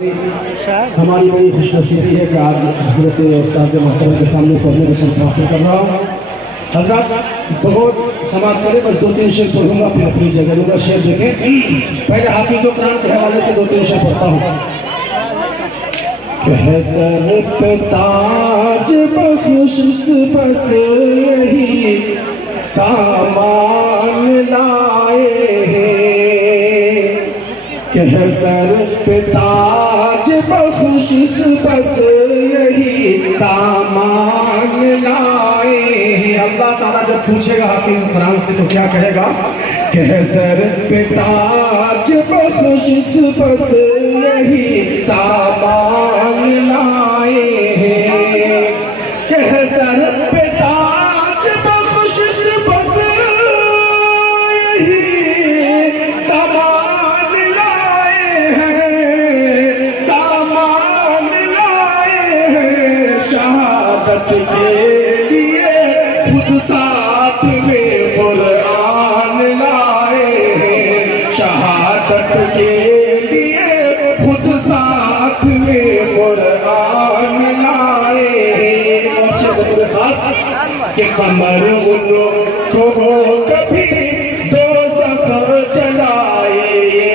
ہماری بڑی خوش نصیبی ہے کہ آج حضرت استاذ محترم کے سامنے پڑھنے کو شرف حاصل کر رہا ہوں. حضرات بہت سماعت کریں، بس 2-3 شعر پڑھوں گا پھر اپنی جگہ لوں گا. شعر دیکھیں، پہلے حافظ و قرآن کے حوالے سے 2-3 شعر پڑھتا ہوں. کہ سر پہ تاج بخش بس یہی سامان لائے ہیں، کہ سر پہ تاج بخش بس یہی سامان لائے ہیں. اللہ تعالیٰ جب پوچھے گا حافظ قرآن سے تو کیا کہے گا؟ کہ سر پہ تاج بخش بس یہی سامان لائے ہیں، کہ سر پہ تاج بخش بس یہی سامان لائے ہیں، سامان لائے ہیں. شہادت کے لیے خود ساتھ میں قرآن لائے ہیں، شہادت کے لیے خود ساتھ میں قرآن لائے ہیں. اچھے بطور خاص کہ قمر ان کو کبھی دوزخ جلائے یہ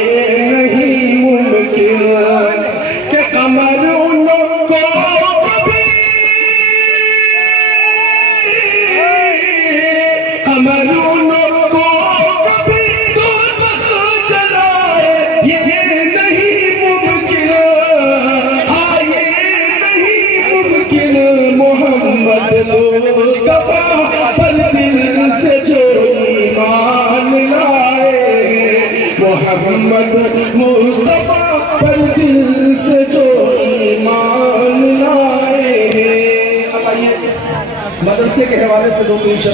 نہیں ممکن، کہ قمر ان کو کبھی قمر ان کو کبھی دوزخ جلائے یہ نہیں ممکن. ہاں یہ نہیں ممکن. محمد مصطفیٰ پر دل سے جو ایمان لائے، محمد مصطفیٰ پر دل سے جو ایمان لائے. اب آئیے مدرسے کے حوالے سے 2-3 شعر